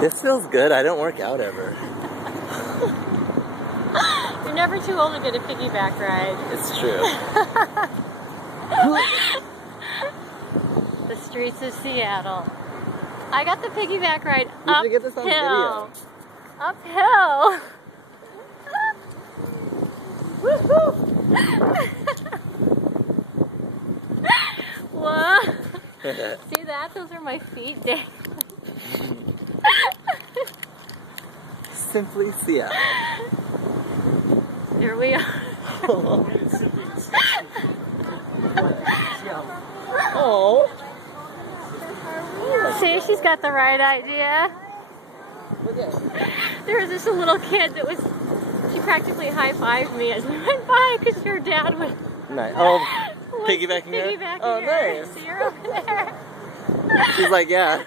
This feels good. I don't work out ever. You're never too old to get a piggyback ride. It's true. The streets of Seattle. I got the piggyback ride You uphill. should get this on video. Uphill. Woohoo! What? See that? Those are my feet dangling. Simply Seattle. Here we are. Oh. See, she's got the right idea. Look at it. There was this little kid that was, she practically high-fived me as we went by because her dad was Nice. Oh, piggybacking her? piggybacking Oh, her. nice. See her over there? She's like, yeah.